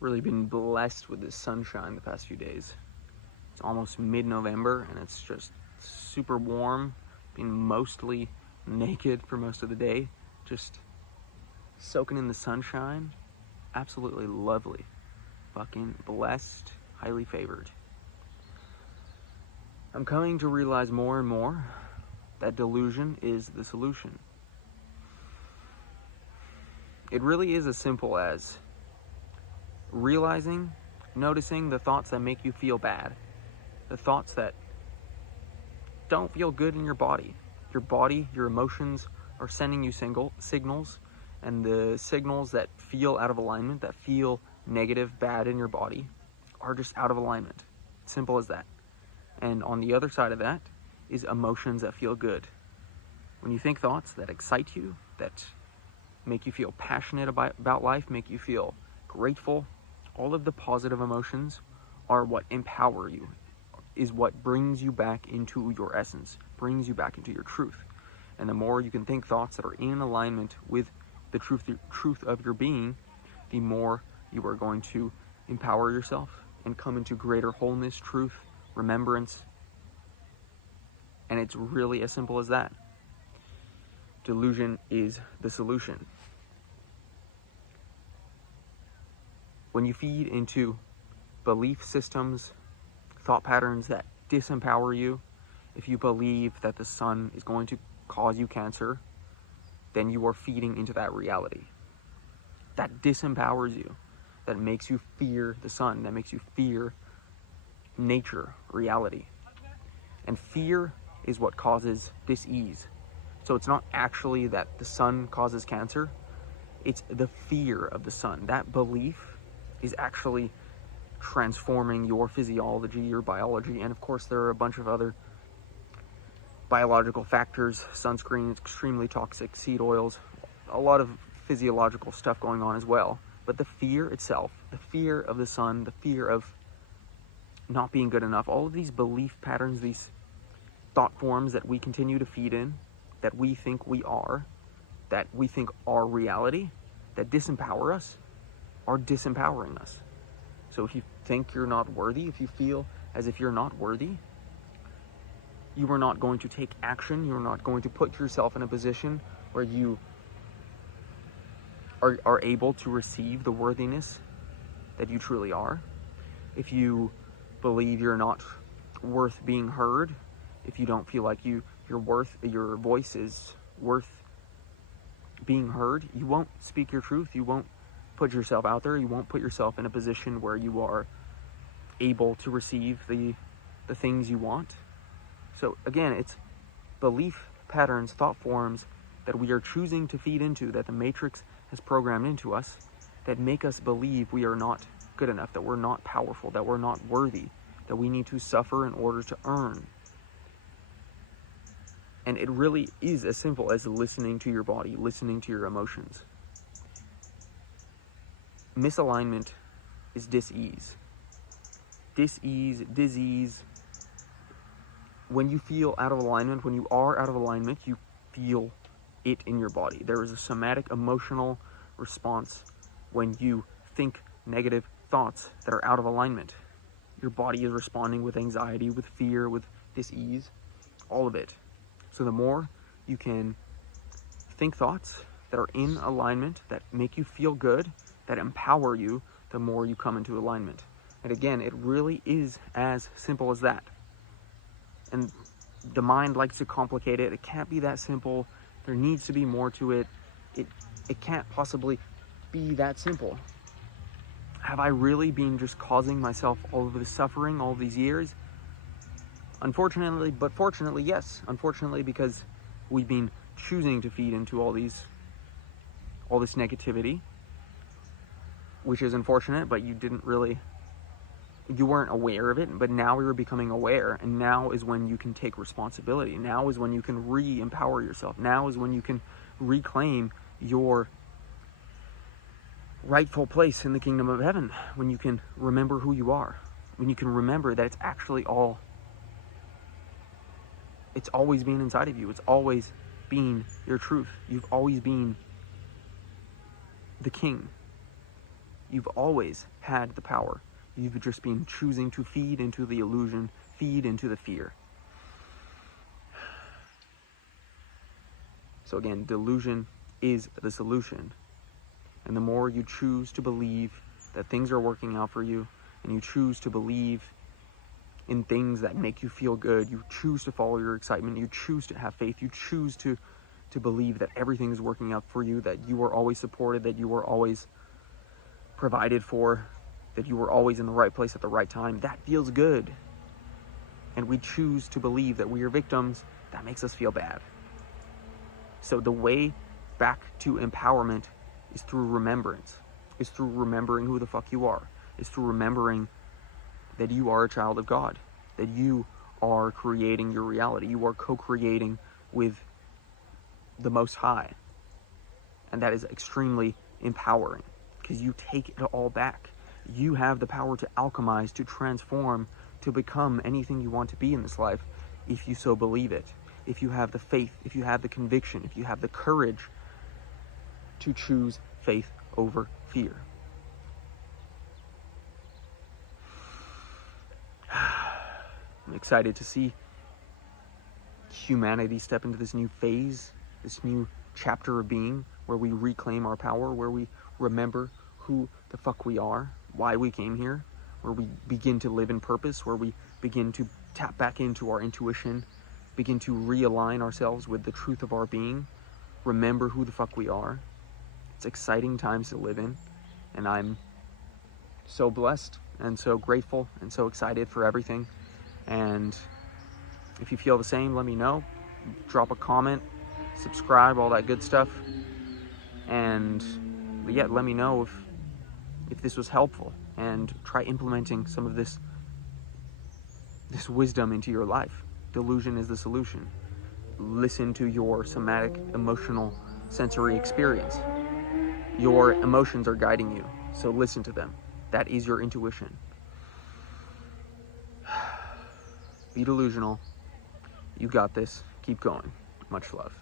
Really been blessed with the sunshine the past few days. It's almost mid-November and it's just super warm. Been mostly naked for most of the day, just soaking in the sunshine. Absolutely lovely. Fucking blessed, highly favored. I'm coming to realize more and more that delusion is the solution. It really is as simple as realizing, noticing the thoughts that make you feel bad, the thoughts that don't feel good in your body. Your body, your emotions are sending you signals, and the signals that feel out of alignment, that feel negative, bad in your body, are just out of alignment. Simple as that. And on the other side of that is emotions that feel good. When you think thoughts that excite you, that make you feel passionate about life, make you feel grateful, all of the positive emotions are what empower you, is what brings you back into your essence, brings you back into your truth. And the more you can think thoughts that are in alignment with the truth of your being, the more you are going to empower yourself and come into greater wholeness, truth, remembrance. And it's really as simple as that. Delusion is the solution. When you feed into belief systems, thought patterns that disempower you, if you believe that the sun is going to cause you cancer, then you are feeding into that reality. That disempowers you, that makes you fear the sun, that makes you fear nature, reality. And fear is what causes dis-ease. So it's not actually that the sun causes cancer, it's the fear of the sun. That belief is actually transforming your physiology, your biology, and of course there are a bunch of other biological factors, sunscreen, extremely toxic, seed oils, a lot of physiological stuff going on as well. But the fear itself, the fear of the sun, the fear of not being good enough, all of these belief patterns, these thought forms that we continue to feed in, that we think we are reality, that disempower us, are disempowering us. So if you think you're not worthy, if you feel as if you're not worthy, you are not going to take action, you're not going to put yourself in a position where you are able to receive the worthiness that you truly are. If you believe you're not worth being heard, if you don't feel like your voice is worth being heard, you won't speak your truth, you won't put yourself out there, you won't put yourself in a position where you are able to receive the things you want. So again, it's belief patterns, thought forms that we are choosing to feed into, that the Matrix has programmed into us, that make us believe we are not good enough, that we're not powerful, that we're not worthy, that we need to suffer in order to earn. And it really is as simple as listening to your body, listening to your emotions. Misalignment is dis-ease. Dis-ease, disease. When you feel out of alignment, when you are out of alignment, you feel it in your body. There is a somatic emotional response when you think negative thoughts that are out of alignment. Your body is responding with anxiety, with fear, with dis-ease, all of it. So the more you can think thoughts that are in alignment, that make you feel good, that empower you, the more you come into alignment. And again, it really is as simple as that. And the mind likes to complicate it. It can't be that simple. There needs to be more to it. It can't possibly be that simple. Have I really been just causing myself all of this suffering all these years? Unfortunately, but fortunately, yes. Unfortunately, because we've been choosing to feed into all this negativity, which is unfortunate, but you weren't aware of it, but now you're becoming aware, and now is when you can take responsibility. Now is when you can re-empower yourself. Now is when you can reclaim your rightful place in the kingdom of heaven, when you can remember who you are, when you can remember that it's actually it's always been inside of you. It's always been your truth. You've always been the king. You've always had the power. You've just been choosing to feed into the illusion, feed into the fear. So again, delusion is the solution. And the more you choose to believe that things are working out for you, and you choose to believe in things that make you feel good, you choose to follow your excitement, you choose to have faith, you choose to believe that everything is working out for you, that you are always supported, that you are always provided for, that you were always in the right place at the right time, that feels good. And we choose to believe that we are victims, that makes us feel bad. So the way back to empowerment is through remembrance, is through remembering who the fuck you are, is through remembering that you are a child of God, that you are creating your reality, you are co-creating with the Most High. And that is extremely empowering, because you take it all back. You have the power to alchemize, to transform, to become anything you want to be in this life, if you so believe it. If you have the faith, if you have the conviction, if you have the courage to choose faith over fear. I'm excited to see humanity step into this new phase, this new chapter of being, where we reclaim our power, where we remember who the fuck we are, why we came here, where we begin to live in purpose, where we begin to tap back into our intuition, begin to realign ourselves with the truth of our being, remember who the fuck we are. It's exciting times to live in, and I'm so blessed and so grateful and so excited for everything. And if you feel the same, let me know. Drop a comment, subscribe, all that good stuff. And yeah, let me know if this was helpful, and try implementing some of this wisdom into your life. Delusion is the solution. Listen to your somatic, emotional, sensory experience. Your emotions are guiding you, so listen to them. That is your intuition. Be delusional. You got this. Keep going. Much love.